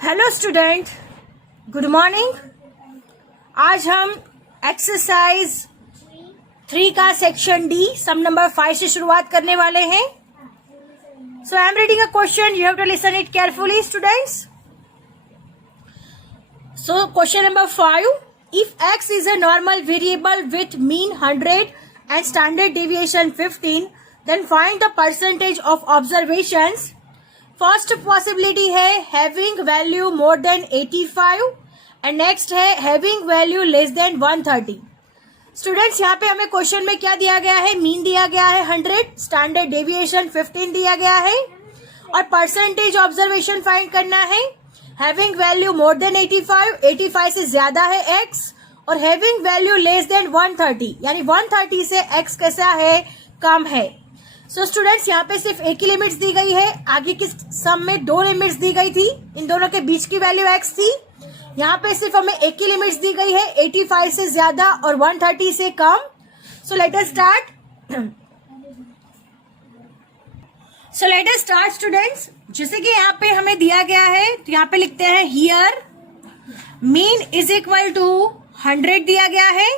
Hello student, good morning. आज हम exercise 3 का सेक्शन डी सम नंबर 5 से शुरुआत करने वाले हैं। So I am reading a question, you have to listen it carefully students. So question number 5, if x is a normal variable with mean 100 and standard deviation 15, then find the percentage of observations. First possibility है having value more than 85 and next है having value less than 130। Students, यहाँ पे हमें question में क्या दिया गया है? मीन दिया गया है 100, स्टैंडर्ड डेविएशन 15 दिया गया है और परसेंटेज ऑब्जर्वेशन फाइंड करना है। हैविंग वैल्यू मोर देन 85, 85 से ज्यादा है x, और हैविंग वैल्यू लेस देन 130 यानी 130 से x कैसा है? कम है। सो स्टूडेंट्स, यहाँ पे सिर्फ एक ही लिमिट्स दी गई है, आगे की सम में 2 लिमिट्स दी गई थी, इन दोनों के बीच की वैल्यू x थी। यहाँ पे सिर्फ हमें एक ही लिमिट्स दी गई है, 85 से ज्यादा और 130 से कम। So let us start students. जैसे कि यहाँ पे हमें दिया गया है तो यहाँ पे लिखते हैं here mean is equal to 100 दिया गया है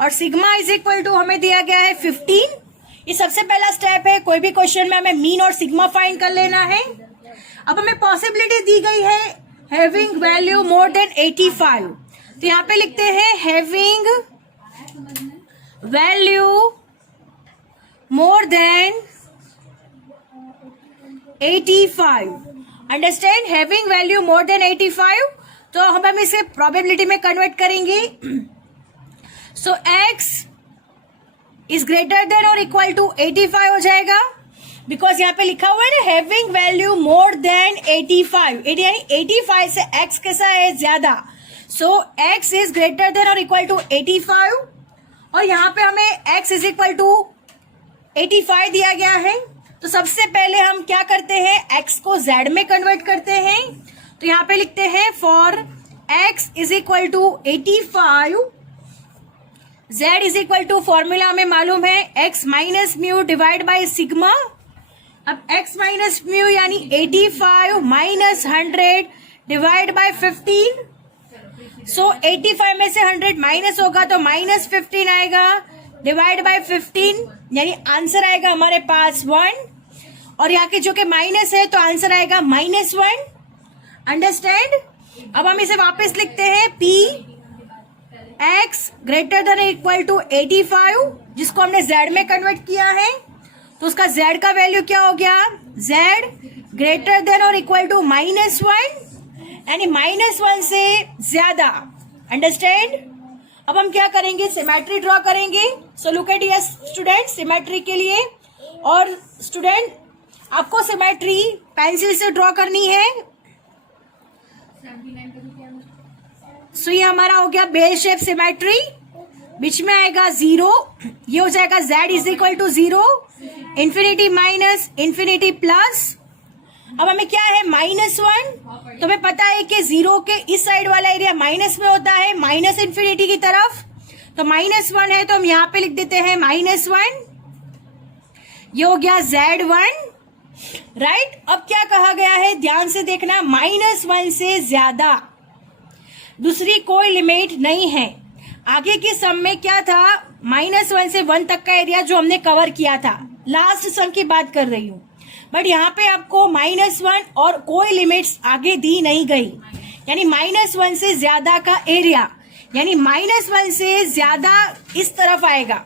और सिग्मा इज इक्वल टू हमें दिया गया है 15। ये सबसे पहला स्टेप है, कोई भी क्वेश्चन में हमें मीन और सिग्मा फाइंड कर लेना है। अब हमें पॉसिबिलिटी दी गई है हैविंग वैल्यू मोर देन 85, तो यहाँ पे लिखते हैं having value more than 85। Understand? Having value more than 85, तो हम इसे प्रोबेबिलिटी में कन्वर्ट करेंगे। सो एक्स इज ग्रेटर देन और इक्वल टू 85 हो जाएगा, बिकॉज यहाँ पे लिखा हुआ है ना हैविंग वैल्यू मोर देन 85, यानी 85 से x कैसा है? ज्यादा। सो x इज ग्रेटर देन और इक्वल टू 85 और यहाँ पे हमें x इज इक्वल टू 85 दिया गया है। तो सबसे पहले हम क्या करते हैं? x को z में कन्वर्ट करते हैं। तो यहाँ पे लिखते हैं for x is equal to 85, z is equal to formula हमें मालूम है x minus mu divide by sigma. अब x माइनस म्यू यानी 85 माइनस 100 डिवाइड बाय 15। सो 85 में से 100 माइनस होगा तो माइनस 15 आएगा डिवाइड बाय 15, यानी आंसर आएगा हमारे पास 1, और यहाँ के जो कि माइनस है तो आंसर आएगा -1। अंडरस्टैंड? अब हम इसे वापस लिखते हैं p x greater than equal to 85, जिसको हमने z में कन्वर्ट किया है, तो उसका z का वैल्यू क्या हो गया? z ग्रेटर देन और इक्वल टू -1, यानी -1 से ज्यादा। अंडरस्टैंड? अब हम क्या करेंगे? सिमेट्री ड्रॉ करेंगे। So look at yes student, symmetry के लिए, और स्टूडेंट आपको सिमेट्री पेंसिल से ड्रॉ करनी है। सो ये हमारा हो गया बेल शेप सिमेट्री, बीच में आएगा 0, ये हो जाएगा z is equal to 0, infinity minus infinity plus. अब हमें क्या है? -1, तो हमें पता है कि 0 के इस साइड वाला एरिया माइनस में होता है, माइनस इंफिनिटी की तरफ, तो -1 है तो हम यहाँ पे लिख देते हैं -1। ये हो गया z1, राइट। अब क्या कहा गया है? ध्यान से देखना, -1 से ज्यादा दूसरी कोई लिमिट नहीं है। आगे की सम में क्या था? -1 से 1 तक का एरिया जो हमने कवर किया था, लास्ट सम की बात कर रही हूँ, बट यहाँ पे आपको -1 और कोई लिमिट्स आगे दी नहीं गई, यानी -1 से ज्यादा का एरिया, यानी -1 से ज्यादा इस तरफ आएगा,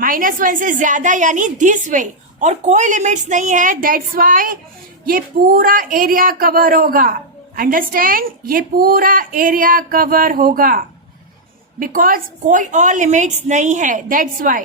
-1 से ज्यादा यानी दिस वे, और कोई लिमिट्स नहीं है, दैट्स वाई ये पूरा एरिया कवर होगा। अंडरस्टैंड? ये पूरा एरिया कवर होगा बिकॉज कोई और लिमिट्स नहीं है, दैट्स वाई।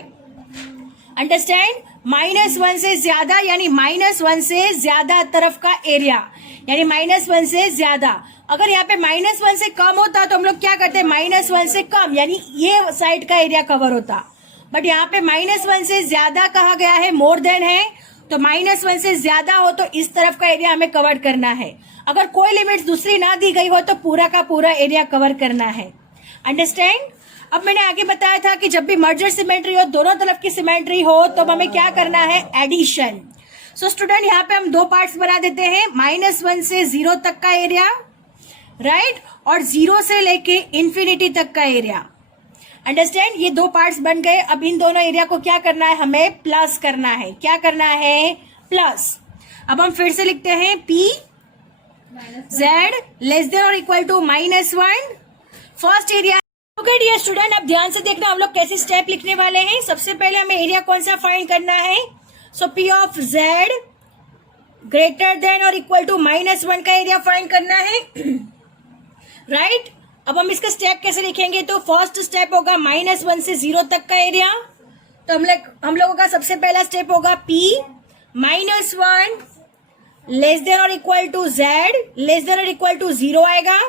अंडरस्टैंड? -1 से ज्यादा यानी -1 से ज्यादा तरफ का एरिया, यानी -1 से ज्यादा। अगर यहाँ पे -1 से कम होता तो हम लोग क्या करते? -1 से कम यानी ये साइड का एरिया कवर होता, बट यहाँ पे -1 से ज्यादा कहा गया है, मोर देन है, तो -1 से ज्यादा हो तो इस तरफ का एरिया हमें कवर करना है। अगर कोई लिमिट्स दूसरी ना दी गई हो तो पूरा का पूरा एरिया कवर करना है। अंडरस्टैंड? अब मैंने आगे बताया था कि जब भी मर्जर सिमेट्री हो, दोनों तरफ की सिमेट्री हो, तो हमें क्या करना है? एडिशन। सो स्टूडेंट यहाँ पे हम 2 पार्ट्स बना देते हैं, -1 से 0 तक का एरिया राइट, और 0 से लेके इंफिनिटी तक का एरिया। अंडरस्टैंड, ये दो पार्ट्स बन गए। अब इन दोनों एरिया को क्या करना है, हमें प्लस करना है। क्या करना है, प्लस। अब हम फिर से लिखते हैं पी जेड लेस देन और equal to -1 first area. Okay dear student, अब ध्यान से देखना हम लोग कैसे स्टेप लिखने वाले हैं। सबसे पहले हमें एरिया कौन सा फाइंड करना है, so P of Z greater than और इक्वल टू -1 का एरिया फाइंड करना है। राइट, अब हम इसका स्टेप कैसे लिखेंगे, तो फर्स्ट स्टेप होगा -1 से 0 तक का एरिया। तो हम लोगों का सबसे पहला स्टेप होगा P -1 लेस देन और equal to Z less than और इक्वल टू 0 आएगा,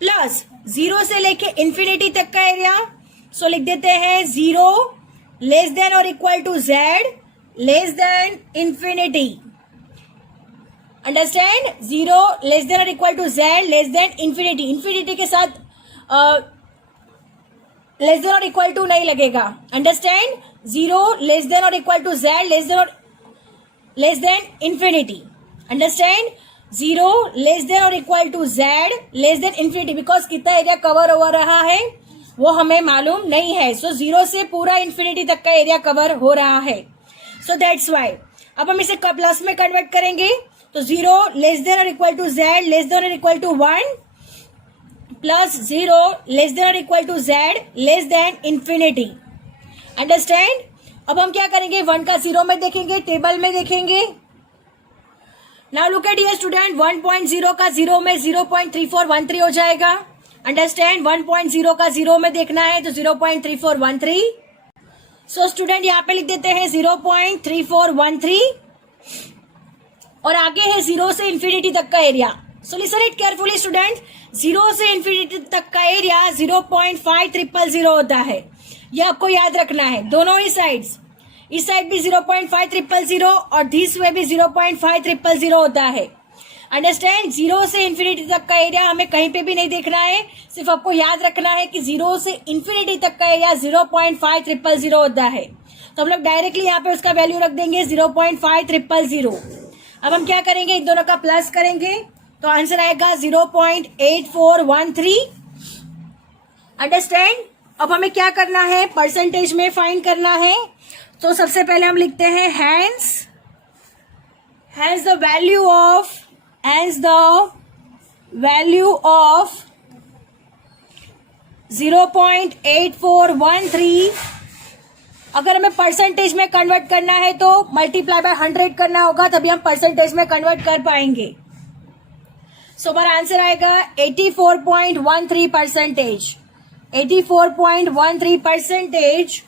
प्लस 0 से लेके इंफिनिटी तक का एरिया। सो लिख देते हैं 0 लेस देन और equal to Z less than infinity. Understand, 0 less than और equal to Z less than infinity. Infinity के साथ लेस देन और इक्वल टू नहीं लगेगा। अंडरस्टैंड, 0 लेस देन और equal to Z less than infinity. Understand, 0 less than और equal to Z less than infinity, because कितना area cover हो रहा है वो हमें मालूम नहीं है। सो 0 से पूरा इंफिनिटी तक का एरिया कवर हो रहा है, सो दैट्स वाई। अब हम इसे प्लस में कन्वर्ट करेंगे, तो 0 लेस देन और equal to Z less than और equal to 1 plus 0 less than और equal to Z less than infinity. Understand, अब हम क्या करेंगे, 1 का 0 में देखेंगे, टेबल में देखेंगे। Now look at dear student, 1.0 का 0 में 0.3413 हो जाएगा। अंडरस्टैंड, 1.0 का 0 में देखना है तो 0.3413। सो स्टूडेंट यहाँ पे लिख देते हैं 0.3413 और आगे है 0 से इंफिनिटी तक का area. So listen it carefully student, 0 से इंफिनिटी तक का एरिया 0.5000 होता है, ये आपको याद रखना है। दोनों ही साइड्स, इस साइड भी 0.5000 और दिस वे भी 0.5000 होता है। अंडरस्टैंड, 0 से इंफिनिटी तक का एरिया हमें कहीं पे भी नहीं देखना है, सिर्फ आपको याद रखना है कि 0 से इंफिनिटी तक का एरिया 0.5000 होता है। तो हम लोग डायरेक्टली यहाँ पे उसका वैल्यू रख देंगे 0.5000। अब हम क्या करेंगे, इन दोनों का प्लस करेंगे तो आंसर आएगा 0.8413। अंडरस्टैंड, अब हमें क्या करना है, परसेंटेज में फाइंड करना है। तो सबसे पहले हम लिखते हैं हैंस द वैल्यू ऑफ 0.8413 अगर हमें परसेंटेज में कन्वर्ट करना है तो मल्टीप्लाई बाय 100 करना होगा, तभी हम परसेंटेज में कन्वर्ट कर पाएंगे। सो हमारा आंसर आएगा 84.13%। 84.13%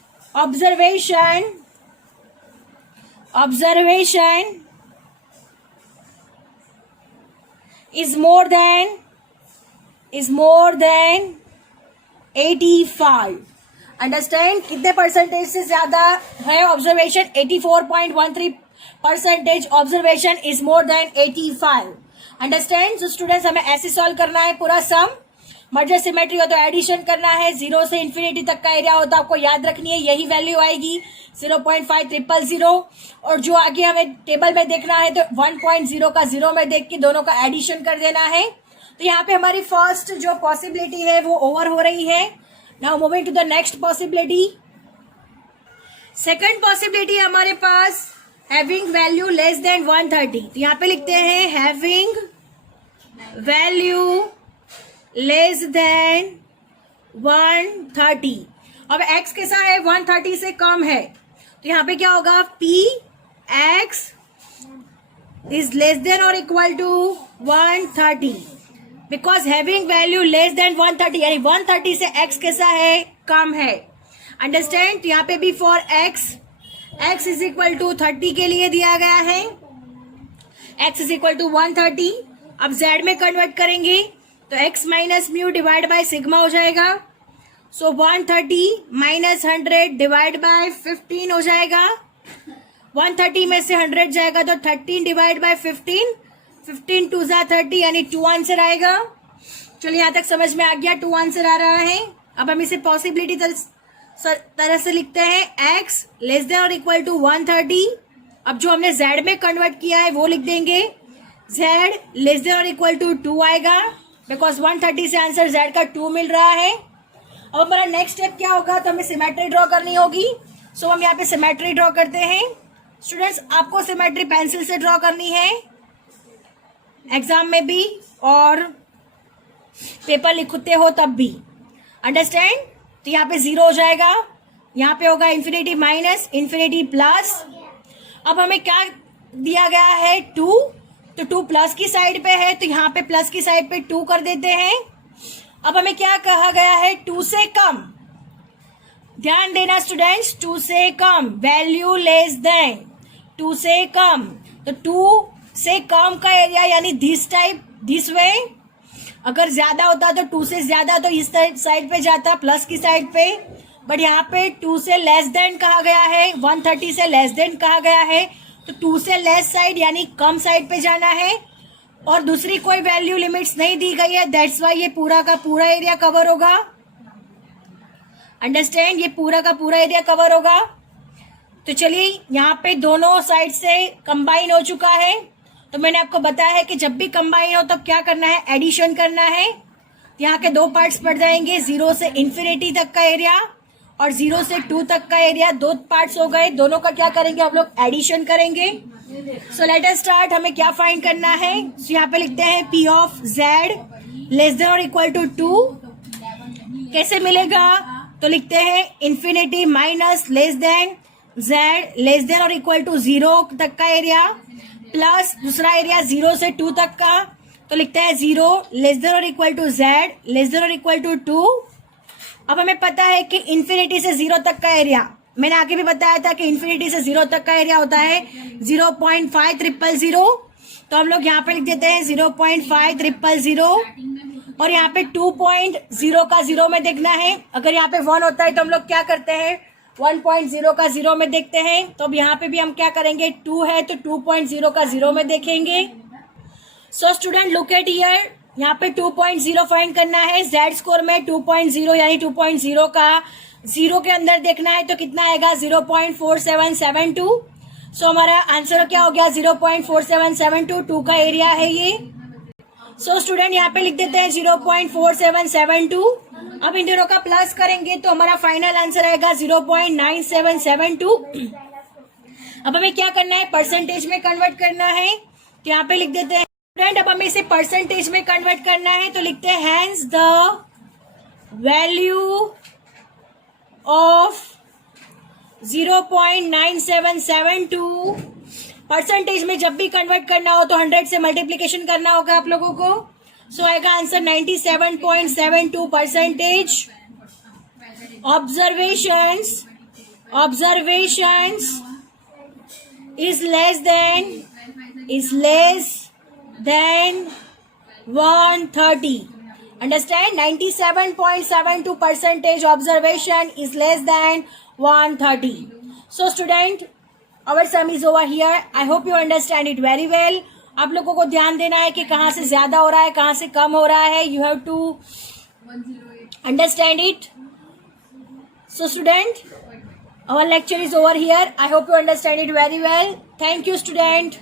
observation is more than 85। Understand, कितने परसेंटेज से ज्यादा है observation, 84.13% observation is more than 85। Understand, so students हमें ऐसे सॉल्व करना है पूरा सम। मर्जर सिमेट्री हो तो एडिशन करना है, 0 से इंफिनिटी तक का एरिया हो तो आपको याद रखनी है यही वैल्यू आएगी 0.5000, और जो आगे हमें टेबल में देखना है तो 1.0 का 0 में देख के दोनों का एडिशन कर देना है। तो यहाँ पे हमारी फर्स्ट जो पॉसिबिलिटी है वो ओवर हो रही है। Now moving to the next possibility. Second possibility हमारे पास हैविंग वैल्यू लेस देन 130। तो यहाँ पे लिखते हैं हैविंग वैल्यू लेस देन 130। अब x कैसा है, 130 से कम है, तो यहाँ पे क्या होगा, p x is less than और equal to 130, because having value less than 130 यानी 130 से x कैसा है, कम है। अंडरस्टैंड, यहाँ पे भी for x is equal to 30 के लिए दिया गया है, x इज इक्वल टू 130। अब z में कन्वर्ट करेंगे तो x minus mu divide by sigma हो जाएगा। सो 130 माइनस 100 डिवाइड बाय 15 हो जाएगा। 130 में से 100 जाएगा तो 13 डिवाइड बाय 15, 15 2 जा 30 यानी 2 आंसर आएगा। चलिए यहाँ तक समझ में आ गया, 2 आंसर आ रहा है। अब हम इसे पॉसिबिलिटी तरह से लिखते हैं, x लेस देन और इक्वल टू 130। अब जो हमने z में कन्वर्ट किया है वो लिख देंगे, z लेस देन और इक्वल टू 2 आएगा, बिकॉज 130 से आंसर z का 2 मिल रहा है। अब हमारा नेक्स्ट स्टेप क्या होगा, तो हमें सिमेट्री ड्रॉ करनी होगी। सो हम यहाँ पे सिमेट्री ड्रॉ करते हैं। स्टूडेंट्स, आपको सिमेट्री पेंसिल से ड्रॉ करनी है एग्जाम में भी और पेपर लिखते हो तब भी, अंडरस्टैंड। तो यहाँ पे 0 हो जाएगा, यहाँ पे होगा इन्फिनिटी माइनस इन्फिनिटी प्लस। अब हमें क्या दिया गया है, 2, तो 2 प्लस की साइड पे है, तो यहाँ पे प्लस की साइड पे 2 कर देते हैं। अब हमें क्या कहा गया है, 2 से कम, ध्यान देना स्टूडेंट्स, 2 से कम, वैल्यू लेस देन 2 से कम। तो 2 से कम का एरिया यानी दिस टाइप, दिस वे। अगर ज्यादा होता तो 2 से ज्यादा तो इस साइड पे जाता, प्लस की साइड पे, बट यहाँ पे 2 से लेस देन कहा गया है, 130 से लेस देन कहा गया है, तो 2 से लेस साइड यानी कम साइड पे जाना है। और दूसरी कोई वैल्यू लिमिट्स नहीं दी गई है, दैट्स वाई ये पूरा का पूरा एरिया कवर होगा, अंडरस्टैंड, ये पूरा का पूरा एरिया कवर होगा। तो चलिए यहाँ पे दोनों साइड से कंबाइन हो चुका है। तो मैंने आपको बताया है कि जब भी कंबाइन हो तब क्या करना है, एडिशन करना है। यहाँ के 2 पार्ट्स पड़ जाएंगे, 0 से इन्फिनिटी तक का एरिया और 0 से 2 तक का एरिया, 2 पार्ट्स हो गए। दोनों का क्या करेंगे हम लोग, एडिशन करेंगे। सो लेट अस स्टार्ट। हमें क्या फाइंड करना है, so यहाँ पे लिखते हैं P of Z less than और इक्वल टू 2। कैसे मिलेगा, तो लिखते हैं infinity minus less than Z less than और इक्वल टू 0 तक का एरिया प्लस दूसरा एरिया 0 से 2 तक का, तो लिखते हैं 0 लेस देन और equal to Z less than और इक्वल टू 2। अब हमें पता है कि इन्फिनिटी से 0 तक का एरिया, मैंने आगे भी बताया था कि इन्फिनिटी से 0 तक का एरिया होता है 0.5000। तो हम लोग यहाँ पे लिख देते हैं 0.5000 और यहाँ पे 2.0 का 0 में देखना है। अगर यहाँ पे 1 होता है तो हम लोग क्या करते हैं, 1.0 का 0 में देखते हैं। तो अब यहाँ पे भी हम क्या करेंगे, 2 है तो 2.0 का 0 में देखेंगे। So student look at here, यहाँ पे 2.0 फाइंड करना है। Z स्कोर में 2.0 यानी 2.0 का 0 के अंदर देखना है, तो कितना आएगा 0.4772। सो हमारा आंसर क्या हो गया, 0.4772, 2 का एरिया है ये। सो स्टूडेंट यहाँ पे लिख देते हैं 0.4772। अब इन दोनों का प्लस करेंगे तो हमारा फाइनल आंसर आएगा 0.9772। अब हमें क्या करना है, परसेंटेज में कन्वर्ट करना है, तो यहाँ पे लिख देते हैं स्टूडेंट, अब हमें इसे परसेंटेज में कन्वर्ट करना है, तो लिखते हैं hence the value of 0.9772 percentage में जब भी कन्वर्ट करना हो तो 100 से मल्टीप्लीकेशन करना होगा आप लोगों को। सो आएगा answer 97.72 percentage. Observations is less than 130, understand, 97.72 percentage observation is less than 130. So student, our sum is over here. I hope you understand it very well. आप लोगों को ध्यान देना है कि कहाँ से ज्यादा हो रहा है, कहाँ से कम हो रहा है. You have to understand it. So student, our lecture is over here. I hope you understand it very well. Thank you student.